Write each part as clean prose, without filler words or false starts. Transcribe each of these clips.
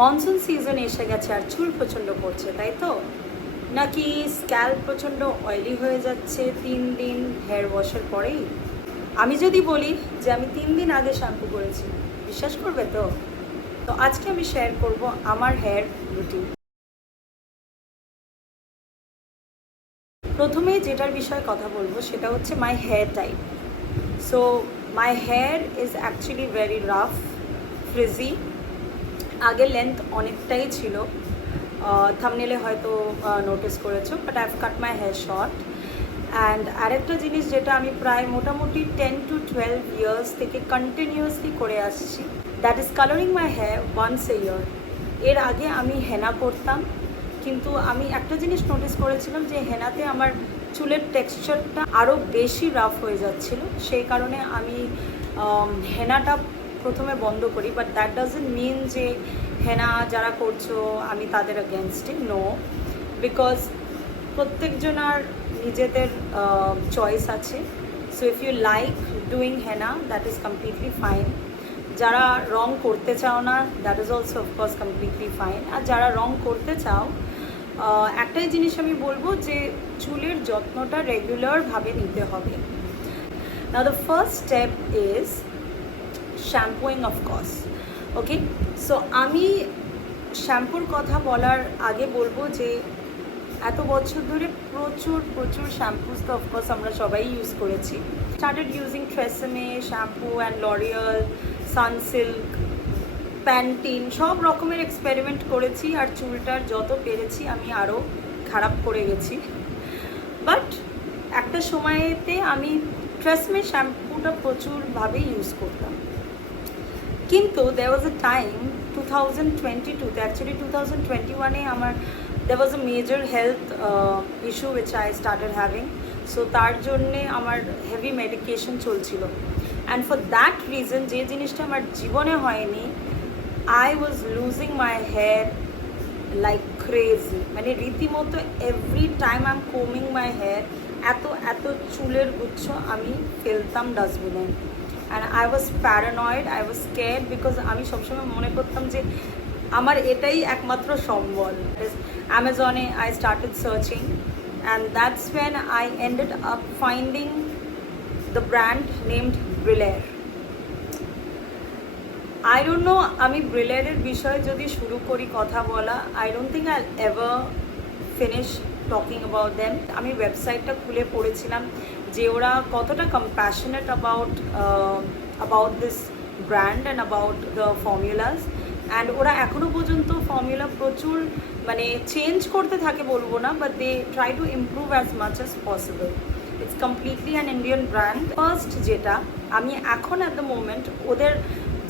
Monsoon season এসে গেছে আর চুল প্রচণ্ড পড়ছে, তাই তো? নাকি স্ক্যাল্প প্রচণ্ড অয়েলি হয়ে যাচ্ছে 3 দিন হেয়ার ওয়াশের পরেই? আমি যদি বলি যে আমি 3 দিন আগে শ্যাম্পু করেছি, বিশ্বাস করবে তো? তো আজকে আমি শেয়ার করব আমার হেয়ার রুটিন। প্রথমে যেটার বিষয়ে কথা বলবো সেটা হচ্ছে my hair type. So my hair is actually very rough, frizzy. আগে লেন্থ অনেকটাই ছিল, থাম্বনেলে হয়তো নোটিস করেছো, but I have cut my hair short. And আরেকটা জিনিস যেটা আমি প্রায় মোটামুটি 10 to 12 ইয়ার্স থেকে কন্টিনিউয়াসলি করে আসছি, that is colouring my hair once a year. এর আগে আমি হেনা করতাম, কিন্তু আমি একটা জিনিস নোটিস করেছিলাম যে হেনাতে আমার চুলের টেক্সচারটা আরও বেশি রাফ হয়ে যাচ্ছিল, সেই কারণে আমি হেনাটা প্রথমে বন্ধ করি। বাট দ্যাট ডাজন্ট মিন যে হেনা যারা করছো আমি তাদের অ্যাগেনস্টে, নো, বিকজ প্রত্যেকজনার নিজেদের চয়েস আছে। So if you like doing henna, that is completely fine. যারা রং করতে চাও না, that is also of course completely fine. আর যারা রং করতে চাও, একটাই জিনিস আমি বলবো যে চুলের যত্নটা রেগুলারভাবে নিতে হবে। Now the first step is shampooing of course. Okay, so আমি শ্যাম্পুর কথা বলার আগে বলবো যে এত বছর ধরে প্রচুর প্রচুর শ্যাম্পুস তো অফকোর্স আমরা সবাই ইউজ করেছি। Started using TRESemme shampoo and L'Oreal, Sunsilk, Pantene, সব রকমের এক্সপেরিমেন্ট করেছি। আর চুলটার যত পেরেছি আমি আরও খারাপ করে গেছি। বাট একটা সময়েতে আমি ট্রেসমে শ্যাম্পুটা প্রচুরভাবে ইউজ করতাম, কিন্তু there was a time 2022 actually 2021-এ আমার there was a major health issue which I started having. So তার জন্যে আমার হেভি মেডিকেশন চলছিল, অ্যান্ড ফর দ্যাট রিজন যে জিনিসটা আমার জীবনে হয়নি, I was losing my hair like crazy. মানে রীতিমতো এভরি টাইম আই এম কোমিং মাই হেয়ার এত এত চুলের গুচ্ছ আমি ফেলতাম ডাস্টবিনে। And I was paranoid, I was scared, because আমি সবসময় মনে করতাম যে আমার এটাই একমাত্র সম্বল। অ্যামাজনে I started searching, and that's when I ended up finding the brand named Brillare. I don't know, আমি ব্রিলেরের বিষয়ে যদি শুরু করি কথা বলা, I don't think I ever finish talking about them. আমি ওয়েবসাইটটা খুলে পড়েছিলাম যে ওরা কতটা compassionate about this brand and about the formulas. অ্যান্ড ওরা এখনও পর্যন্ত ফর্মুলা প্রচুর মানে চেঞ্জ করতে থাকে বলবো না, but they try to improve as much as possible. It's completely an Indian brand. First যেটা আমি এখন অ্যাট দ্য মোমেন্ট, ওদের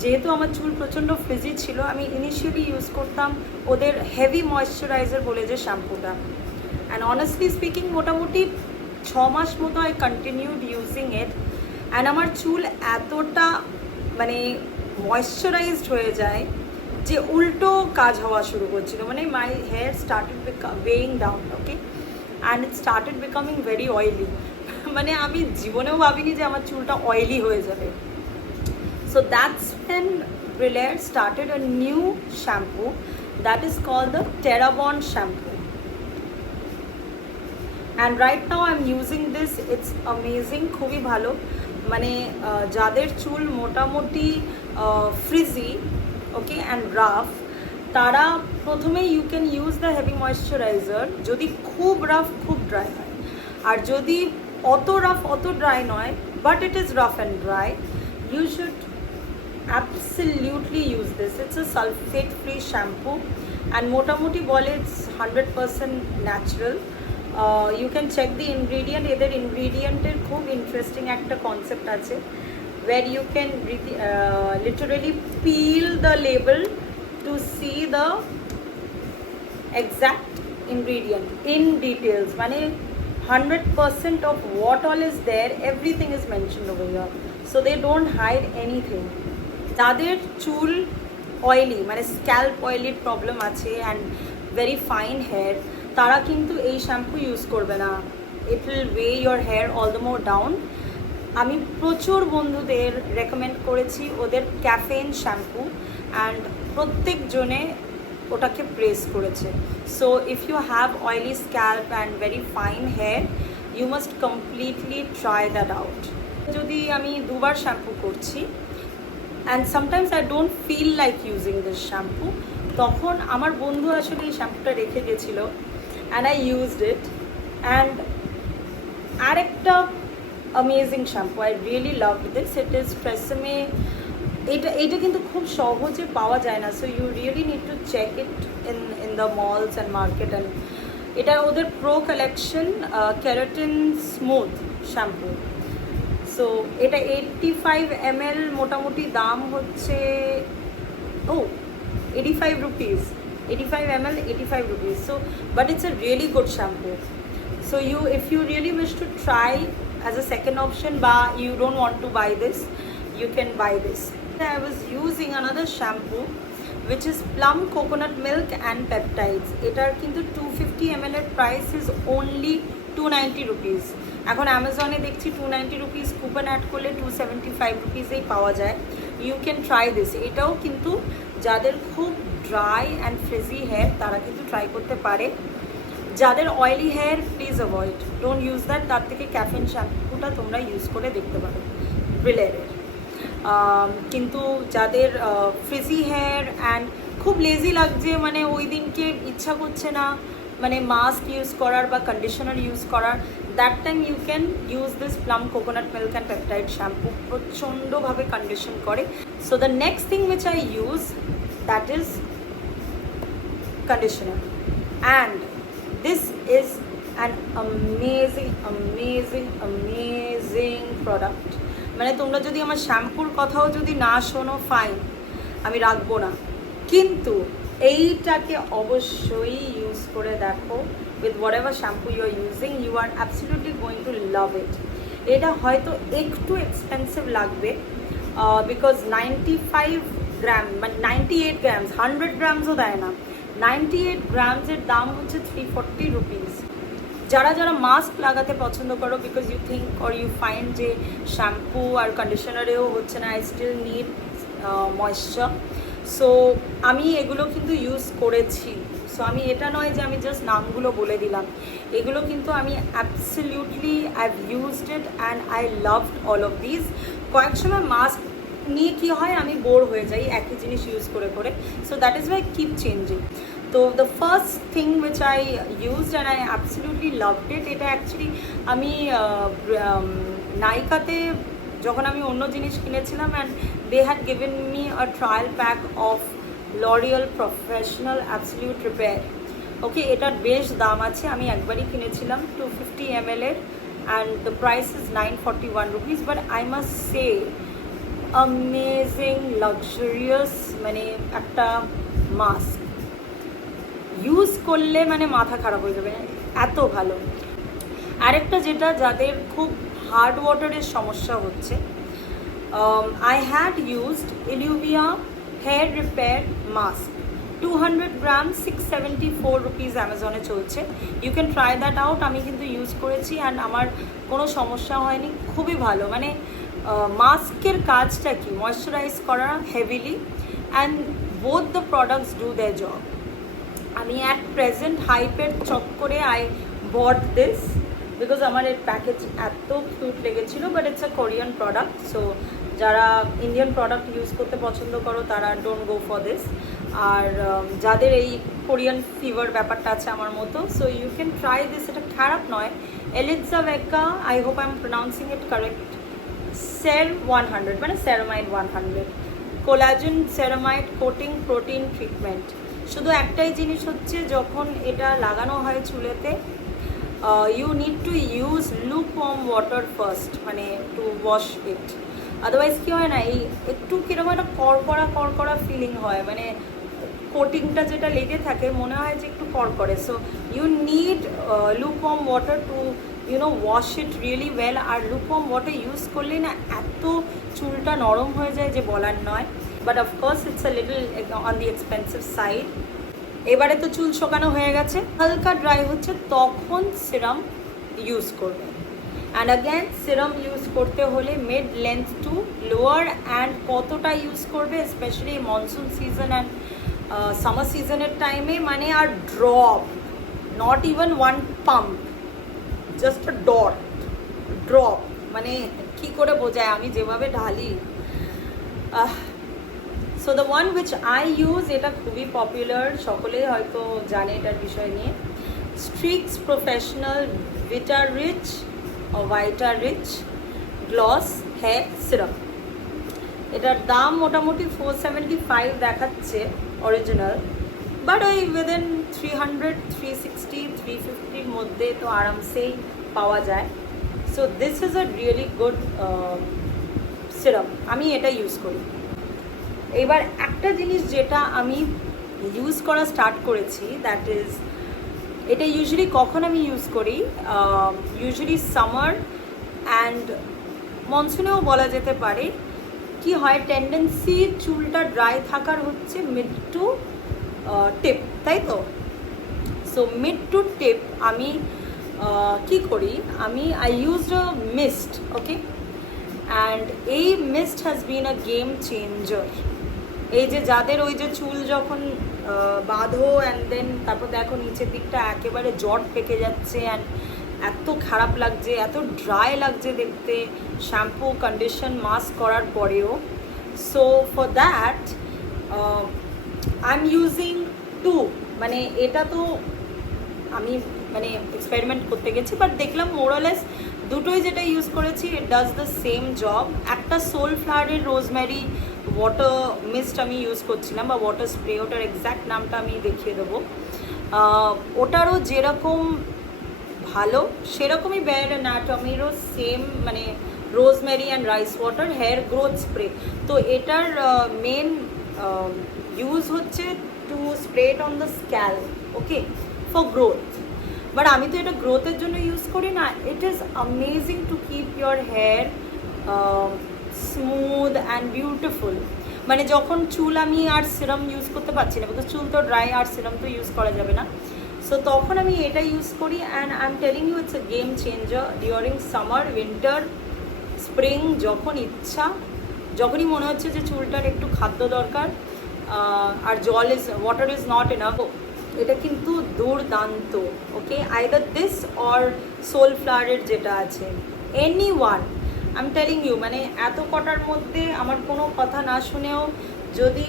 যেহেতু আমার চুল প্রচণ্ড ফ্রিজি ছিল, আমি ইনিশিয়ালি ইউজ করতাম ওদের হেভি ময়েশ্চারাইজার বলে যে শ্যাম্পুটা। অ্যান্ড অনেস্টলি স্পিকিং মোটামুটি 6 মাস মতো I continued using it. And আমার চুল এতটা মানে ময়েশ্চারাইজড হয়ে যায় যে উল্টো কাজ হওয়া শুরু করছিল, মানে my hair started weighing down, okay, and it started becoming very oily. মানে আমি জীবনেও ভাবিনি যে আমার চুলটা অয়েলি হয়ে যাবে। So that's when Brillare started a new shampoo that is called the Terabond shampoo. And right now I'm using this. It's amazing, খুবই ভালো। মানে যাদের চুল মোটামুটি ফ্রিজি, ওকে, অ্যান্ড রাফ, তারা প্রথমে you can use the heavy moisturizer যদি খুব রাফ খুব ড্রাই হয়। আর যদি অত রাফ অত ড্রাই নয়, but it is rough and dry, you should absolutely use this. It's a sulfate free shampoo and motamoti bole it's 100% natural. You can check the ingredient. Either ingredient er khub interesting ekta concept ache where you can literally peel the label to see the exact ingredient in details. Mane 100% of what all is there, everything is mentioned over here, so they don't hide anything. যাদের চুল oily মানে scalp অয়েলির problem আছে and very fine hair, তারা কিন্তু এই shampoo use করবে না। It will weigh your hair all the more down. আমি প্রচুর বন্ধুদের রেকমেন্ড করেছি ওদের ক্যাফেইন শ্যাম্পু, অ্যান্ড প্রত্যেকজনে ওটাকে প্রেস করেছে। So if you have oily scalp and very fine hair, you must completely try that out. যদি আমি দুবার শ্যাম্পু করছি and sometimes I don't feel like using this shampoo, তখন আমার বন্ধু আসলে এই শ্যাম্পুটা রেখে গেছিলো and I used it. And আরেকটা amazing shampoo, I really love this, it is TRESemme. এটা কিন্তু খুব সহজে পাওয়া যায় না, so you really need to check it in the malls and market. And এটা ওদের pro collection keratin smooth shampoo. So এটা 85 ml, মোটামুটি দাম হচ্ছে 85 rupees, 85 ml 85 rupees. So but it's a really good shampoo. So if you really wish to try as a second option, but you don't want to buy this, you can buy this. I was using another shampoo which is plum coconut milk and peptides. এটার কিন্তু 250 ml এর price is only 290 rupees. এখন অ্যামাজনে দেখছি 290 rupees, coupon add করলে 275 rupees-এই পাওয়া যায়। You can try this. এটাও কিন্তু যাদের খুব ড্রাই অ্যান্ড ফ্রিজি হেয়ার তারা কিন্তু ট্রাই করতে পারে। যাদের oily hair, please avoid, don't use that. তার থেকে ক্যাফেন শ্যাম্পুটা তোমরা ইউজ করে দেখতে পারো, ব্রিলেরের। কিন্তু যাদের ফ্রিজি হেয়ার অ্যান্ড খুব লেজি লাগছে, মানে ওই দিনকে ইচ্ছা করছে না মানে মাস্ক ইউজ করার বা কন্ডিশনার ইউজ করার, that time you can use this Plum coconut milk and peptide shampoo. প্রচণ্ডভাবে কন্ডিশন করে। So the next thing which I use, that is conditioner, and this is an amazing product. মানে তোমরা যদি আমার শ্যাম্পুর কথাও যদি না শোনো, ফাইন, আমি রাখবো না, কিন্তু এইটাকে অবশ্যই ইউজ করে দেখো। With whatever shampoo you are using, you are absolutely going to love it. এটা হয়তো একটু এক্সপেন্সিভ লাগবে, বিকজ 95 গ্রাম মানে 98 গ্রামস, 100 গ্রামসও দেয় না। 98 গ্রামসের দাম হচ্ছে 340 rupees। যারা যারা মাস্ক লাগাতে পছন্দ করো, because you think or you find যে শ্যাম্পু আর কন্ডিশনারেও হচ্ছে না, I still need moisture, so আমি এগুলো কিন্তু ইউজ করেছি। সো আমি এটা নয় যে আমি জাস্ট নামগুলো বলে দিলাম, এগুলো কিন্তু আমি absolutely I have used it and I loved all of this. কয়েক সময় মাস্ক নিয়ে কী হয়, আমি বোর হয়ে যাই একই জিনিস ইউজ করে করে, so that is why keep changing. তো the first thing which I used and I absolutely loved it, এটা অ্যাকচুয়ালি আমি নাইকাতে যখন আমি অন্য জিনিস কিনেছিলাম, and they had given me a trial pack of L'Oreal professional absolute repair. Okay, এটার বেশ দাম আছে, আমি একবারই কিনেছিলাম 250 ml এর, and the price is 941 rupees, but I must say amazing luxurious, মানে একটা মাস্ক ইউজ করলে মানে মাথা খারাপ হয়ে যাবে, এত ভালো। আরেকটা যেটা, যাদের খুব হার্ড ওয়াটারের সমস্যা হচ্ছে, I had used Illuvia hair repair mask, 200 gram 674 rupees অ্যামাজনে চলছে। You can try that out. আমি কিন্তু ইউজ করেছি অ্যান্ড আমার কোনো সমস্যা হয়নি, খুবই ভালো। মানে মাস্কের কাজটা কি, ময়শ্চারাইজ করা heavily, and both the products do there job. আমি অ্যাট প্রেজেন্ট হাইপের চক্করে আই বট দিস, বিকজ আমার এর প্যাকেজ এত কিউট লেগেছিলো, but it's a Korean product. So যারা ইন্ডিয়ান প্রোডাক্ট ইউজ করতে পছন্দ করো তারা ডোন্ট গো ফর দিস। আর যাদের এই কোরিয়ান ফিভার ব্যাপারটা আছে আমার মতো, so you can try this. এটা খারাপ নয়। Elizavecca, I hope I am pronouncing it correct, সের 100 মানে ceramide 100 collagen ceramide coating protein treatment. শুধু একটাই জিনিস হচ্ছে, যখন এটা লাগানো হয় চুলেতে, you need to use লুকওয়ার্ম water first, মানে টু ওয়াশ ইট। আদারওয়াইজ কী হয় না, এই একটু কীরকম একটা কড়কড়া ফিলিং হয়, মানে কোটিংটা যেটা লেগে থাকে মনে হয় যে একটু কড়কড়ে। So you need lukewarm water to wash it really well. আর লুকওয়ার্ম ওয়াটার ইউজ করলে না এত চুলটা নরম হয়ে যায় যে বলার নয়, but of course it's a little on the expensive side. এবারে তো চুল শোকানো হয়ে গেছে, হালকা ড্রাই হচ্ছে, তখন সিরাম ইউজ করবে। অ্যান্ড অ্যাগেন সিরাম ইউজ করতে হলে mid length to lower, and কতটা ইউজ করবে, specially monsoon season and summer সিজনের টাইমে মানে আর drop, not even one pump, just a drop, মানে কি করে বোঝায় আমি যেভাবে ঢালি। So the one which I use, এটা খুবই পপুলার, সকলেই হয়তো জানে এটার বিষয় নিয়ে, Streax professional vita rich gloss hair serum. এটার দাম মোটামুটি 475 দেখাচ্ছে অরিজিনাল, বাট ওই উইদিন 300, 360, 350-র মধ্যে তো আরামসেই পাওয়া যায়। So this is a really good serum, আমি এটা ইউজ করি। এবার একটা জিনিস যেটা আমি ইউজ করা স্টার্ট করেছি, দ্যাট ইজ, এটা ইউজুয়ালি কখন আমি ইউজ করি, ইউজুয়ালি সামার অ্যান্ড মনসুনেও বলা যেতে পারে। কি হয়, টেন্ডেন্সি চুলটা ড্রাই থাকার হচ্ছে মিড টু টিপ, তাই তো? সো মিড টু টিপ আমি কি করি, I used a mist, okay, and এই mist has been a game changer. এই যে যাদের ওই যে চুল যখন বাঁধো অ্যান্ড দেন তারপর দেখো নিচের দিকটা একেবারে জট পেকে যাচ্ছে অ্যান্ড এত খারাপ লাগছে, এত ড্রাই লাগছে দেখতে শ্যাম্পু, কন্ডিশন, মাস্ক করার পরেও। So for that I am using two, মানে এটা তো আমি মানে এক্সপেরিমেন্ট করতে গেছি, বাট দেখলাম মোরালেস দুটোই যেটা ইউজ করেছি it does the same job. একটা সোলফ্লাওয়ারের রোজমেরি ওয়াটার মিস্ট আমি ইউজ করছিলাম, বা ওয়াটার স্প্রে, ওটার এক্স্যাক্ট নামটা আমি দেখিয়ে দেবো। ওটারও যেরকম ভালো সেরকমই বেয়ার অ্যানাটমিরও সেম, মানে rosemary and rice water hair growth spray. তো এটার মেন ইউজ হচ্ছে to spray it on the scalp, okay, for growth. But আমি তো এটা গ্রোথের জন্য ইউজ করি না। It is amazing to keep your hair smooth and beautiful. মানে যখন চুল আমি আর সিরাম ইউজ করতে পারছি না, বিকজ চুল তো ড্রাই, আর সিরাম তো ইউজ করা যাবে না, সো তখন আমি এটা ইউজ করি। And I am telling you it's a game changer during summer, winter, spring, যখন ইচ্ছা, যখনই মনে হচ্ছে যে চুলটার একটু খাদ্য দরকার আর ওয়াটার ইজ নট এনাফ, এটা কিন্তু দুর্দান্ত, ওকে। আইদার দিস অর সোলফ্লাওয়ারের যেটা আছে, any one, I am telling you, মানে এত কটার মধ্যে আমার কোনো কথা না শুনেও যদি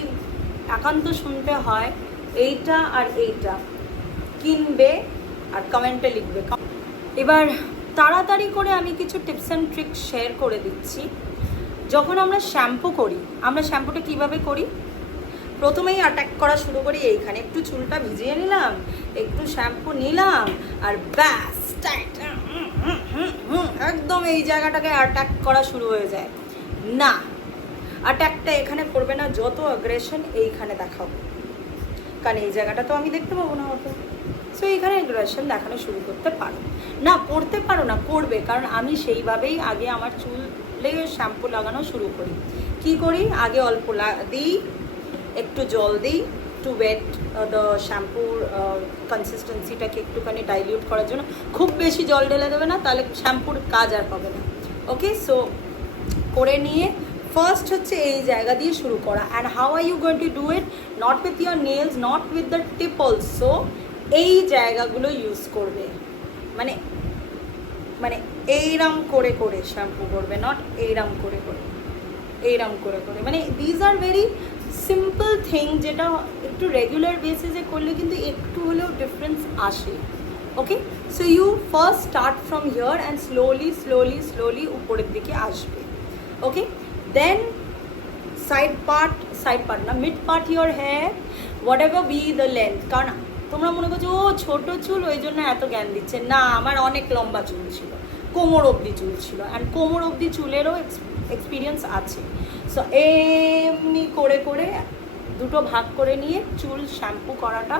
একান্ত শুনতে হয়, এইটা আর এইটা কিনবে আর কমেন্টে লিখবে। এবার তাড়াতাড়ি করে আমি কিছু টিপস অ্যান্ড ট্রিক্স শেয়ার করে দিচ্ছি। যখন আমরা শ্যাম্পু করি, আমরা শ্যাম্পুটা কীভাবে করি, প্রথমেই অ্যাটাক করা শুরু করি এইখানে, একটু চুলটা ভিজিয়ে নিলাম, একটু শ্যাম্পু নিলাম, আর ব্যাস একদম এই জায়গাটাকে অ্যাটাক করা শুরু হয়ে যায়। না, অ্যাটাকটা এখানে করবে না, যত অ্যাগ্রেশন এইখানে দেখাও, কারণ এই জায়গাটা তো আমি দেখতে পাবো না অত। সো এইখানে অ্যাগ্রেশন দেখানো শুরু করতে পারো না, করবে, কারণ আমি সেইভাবেই আগে আমার চুলে শ্যাম্পু লাগানো শুরু করি। কি করি, আগে অল্প দিই, একটু জল দিই টু ওয়েট দ্য শ্যাম্পুর কনসিস্টেন্সিটাকে একটুখানি ডাইলিউট করার জন্য। খুব বেশি জল ঢেলে দেবে না, তাহলে শ্যাম্পুর কাজ আর হবে না, ওকে। সো করে নিয়ে ফার্স্ট হচ্ছে এই জায়গা দিয়ে শুরু করা। And how are you going to do it, not with your nails, not with the tip also, এই জায়গাগুলো ইউজ করবে, মানে মানে এইরম করে করে শ্যাম্পু করবে, নট এইরম করে করে, এইরম করে করে, মানে these are very simple thing, যেটা একটু রেগুলার বেসিসে করলে কিন্তু একটু হলেও ডিফারেন্স আসে, okay. So you first start from here and slowly slowly slowly উপরের দিকে আসবে, ওকে। দেন সাইড পার্ট না, mid part your hair, whatever be the length. কারণ তোমরা মনে করছো ও ছোটো চুল ওই জন্য এত জ্ঞান দিচ্ছে, না, আমার অনেক লম্বা চুল ছিল, কোমর অবধি চুল ছিল, অ্যান্ড কোমর অবধি চুলেরও এক্সপিরিয়েন্স আছে। সো এমনি করে করে দুটো ভাগ করে নিয়ে চুল শ্যাম্পু করাটা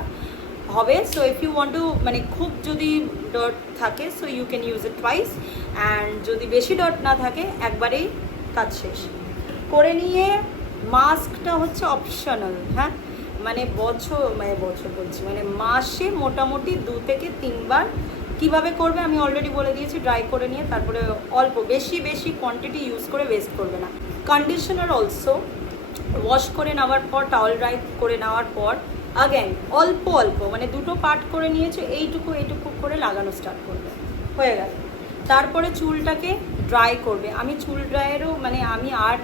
হবে। So if you want to, মানে খুব যদি ডার্ট থাকে, so you can use it twice, and যদি বেশি ডার্ট না থাকে একবারেই কাজ শেষ করে নিয়ে। মাস্কটা হচ্ছে অপশনাল, হ্যাঁ, মানে বছর বলছি, মানে মাসে মোটামুটি 2 থেকে 3 বার। কীভাবে করবে আমি অলরেডি বলে দিয়েছি, ড্রাই করে নিয়ে তারপরে অল্প, বেশি কোয়ান্টিটি ইউজ করে ওয়েস্ট করবে না। কন্ডিশনার অলসো ওয়াশ করে নেওয়ার পর, টাওয়াল ড্রাই করে নেওয়ার পর আগেন অল্প অল্প মানে দুটো পার্ট করে নিয়েছো, এইটুকু এইটুকু করে লাগানো স্টার্ট করবে, হয়ে গেল। তারপরে চুলটাকে ড্রাই করবে। আমি চুল ড্রাইয়েরও মানে আমি আর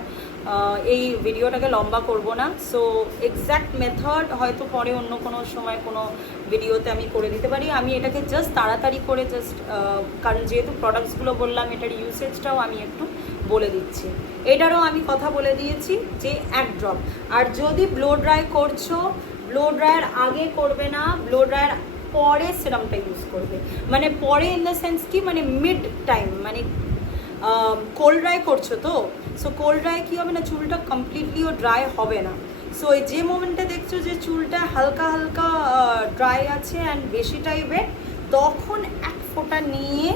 এই ভিডিওটাকে লম্বা করব না। সো এক্স্যাক্ট মেথড হয়তো পরে অন্য কোনো সময় কোনো ভিডিওতে আমি করে দিতে পারি। আমি এটাকে জাস্ট তাড়াতাড়ি করে জাস্ট কারণ যেহেতু প্রোডাক্টসগুলো বললাম এটার ইউসেজটাও আমি একটু বলে দিচ্ছি। এটারও আমি কথা বলে দিয়েছি যে 1 ড্রপ। আর যদি ব্লো ড্রাই করছো, ব্লো ড্রায়ার আগে করবে না, ব্লো ড্রায়ার পরে সিরামটা ইউজ করবে। মানে পরে ইন দ্য সেন্স কি, মানে মিড টাইম, মানে কোল্ড ড্রাই করছো তো, সো কোল্ড ড্রাই কী হবে না, চুলটা কমপ্লিটলিও ড্রাই হবে না। সো এই যে মোমেন্টে দেখছো যে চুলটা হালকা হালকা ড্রাই আছে অ্যান্ড বেশি টাইপের, তখন 1 ফোঁটা নিয়ে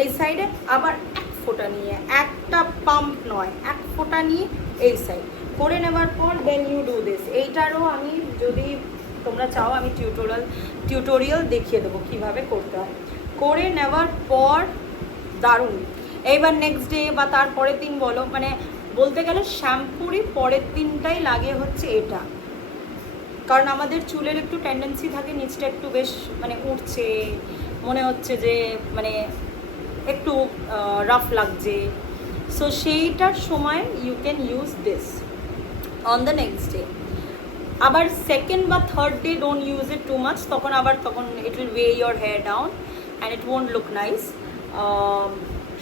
এই সাইডে, আবার 1 ফোঁটা নিয়ে, একটা পাম্প নয়, 1 ফোঁটা নিয়ে এই সাইড করে নেওয়ার পর দেন ইউ ডু দিস। এইটারও আমি যদি তোমরা চাও আমি টিউটোরিয়াল দেখিয়ে দেবো কীভাবে করতে হয়। করে নেওয়ার পর দারুণ। এইবার নেক্সট ডে বা তার পরের দিন বলো, মানে বলতে গেলে শ্যাম্পুরই পরের দিনটাই লাগে হচ্ছে এটা। কারণ আমাদের চুলের একটু টেন্ডেন্সি থাকে নিচটা একটু বেশ মানে উঠছে, মনে হচ্ছে যে মানে একটু রাফ লাগছে। সো সেইটার সময় you can use this on the next day. আবার সেকেন্ড বা third day don't use it too much, তখন it will weigh your hair down and it won't look nice.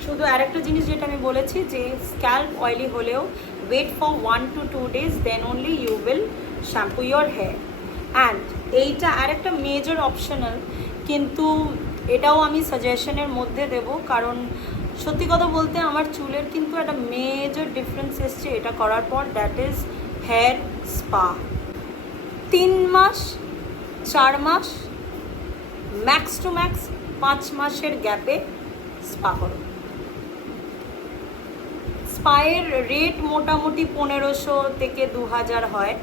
শুধু আরেকটা জিনিস যেটা আমি বলেছি যে স্ক্যাল্প অয়েলি হলেও wait for 1 to 2 days, then only you will shampoo your hair. And এইটা আরেকটা মেজর অপশনাল, কিন্তু এটাও আমি সাজেশনের মধ্যে দেব, কারণ সত্যি কথা বলতে আমার চুলের কিন্তু একটা মেজর ডিফারেন্স এসছে এটা করার পর, দ্যাট ইজ হেয়ার স্পা। 3 মাস 4 মাস ম্যাক্স টু ম্যাক্স 5 মাসের গ্যাপে স্পা করো। স্পায়ের রেট মোটামুটি 1500 থেকে 2000 হয়।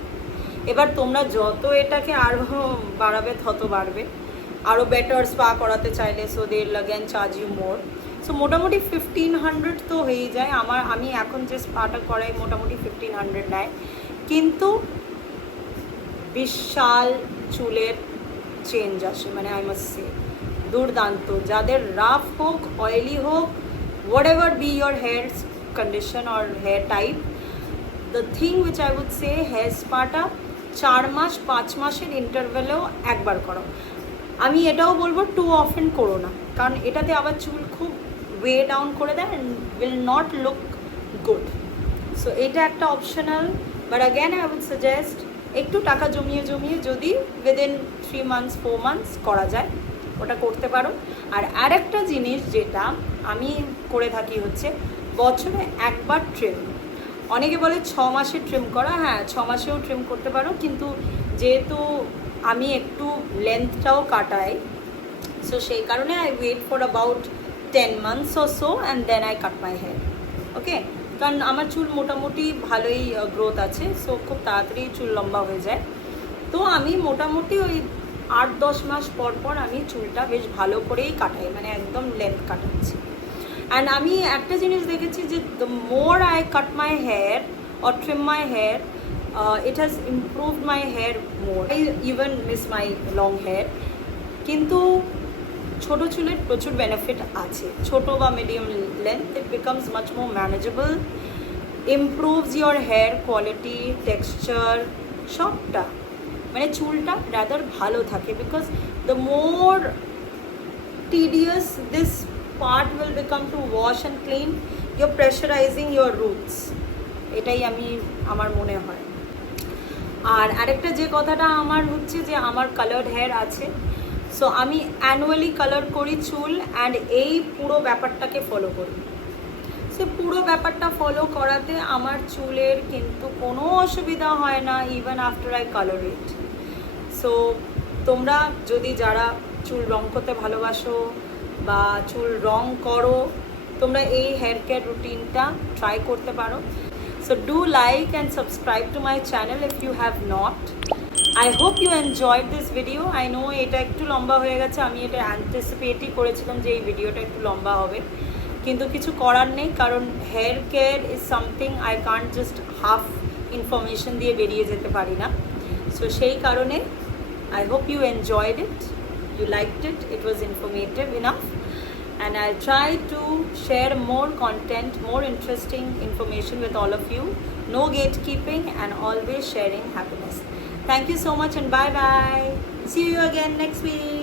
এবার তোমরা যত এটাকে আরও বাড়াবে তত বাড়বে, আরও বেটার স্পা করাতে চাইলে, so they will again charge you more. So মোটামুটি 1500 তো হয়েই যায়। আমি এখন যে স্পাটা করাই মোটামুটি 1500 নেয়, কিন্তু বিশাল চুলের চেঞ্জ আসে, মানে আই মাস্ট সে দুর্দান্ত। যাদের রাফ হোক, অয়েলি হোক, whatever be your hair condition or hair type, the thing which I would say hair spa-টা 4 মাস 5 মাসের ইন্টারভ্যালেও একবার করো। আমি এটাও বলবো টু অফেন করো না, কারণ এটাতে আবার চুল খুব ওয়ে ডাউন করে দেয় and will not look good. So এটা একটা optional, but again I will suggest একটু টাকা জমিয়ে যদি উইদিন 3 months 4 months করা যায় ওটা করতে পারো। আর আরেকটা জিনিস যেটা আমি করে থাকি হচ্ছে বছরে একবার ট্রিম। অনেকে বলে 6 মাসে ট্রিম করা, হ্যাঁ 6 মাসেও ট্রিম করতে পারো, কিন্তু যেহেতু আমি একটু লেন্থটাও কাটাই, সো সেই কারণে I wait for about 10 months or so and then I cut my hair, ওকে। কারণ আমার চুল মোটামুটি ভালোই গ্রোথ আছে, সো খুব তাড়াতাড়ি চুল লম্বা হয়ে যায়। তো আমি মোটামুটি ওই 8-10 মাস পর আমি চুলটা বেশ ভালো করেই কাটাই, মানে একদম লেন্থ কাটাচ্ছি। অ্যান্ড আমি একটা জিনিস দেখেছি যে the more I cut my hair or trim my hair, it has improved my hair more. I even miss my long hair. কিন্তু ছোটো চুলের প্রচুর বেনিফিট আছে, ছোটো বা medium length, it becomes much more manageable, improves your hair quality, texture, সবটা মানে চুলটা রাদার ভালো থাকে। Because the more tedious this part will become to wash and clean, you're pressurizing your roots, এটাই আমার মনে হয়। আর আরেকটা যে কথাটা আমার হচ্ছে যে আমার কালার্ড হেয়ার আছে, সো আমি অ্যানুয়ালি কালার করি চুল অ্যান্ড এই পুরো ব্যাপারটাকে ফলো করি। সে পুরো ব্যাপারটা ফলো করাতে আমার চুলের কিন্তু কোনো অসুবিধা হয় না, even after I colour it. So তোমরা যদি যারা চুল রং করতে ভালোবাসো বা চুল রং করো, তোমরা এই হেয়ার কেয়ার রুটিনটা ট্রাই করতে পারো। So do like and subscribe to my channel if you have not. I hope you enjoyed this video. I know এটা একটু লম্বা হয়ে গেছে, আমি এটা অ্যান্টিসিপেটই করেছিলাম যে এই ভিডিওটা একটু লম্বা হবে, কিন্তু কিছু করার নেই, কারণ hair care is something I can't just half information দিয়ে বেরিয়ে যেতে পারি না। সো সেই কারণে I hope you enjoyed it, you liked it, it was informative enough, and I'll try to share more content, more interesting information with all of you. No gatekeeping and always sharing happiness. Thank you so much and bye bye. See you again next week.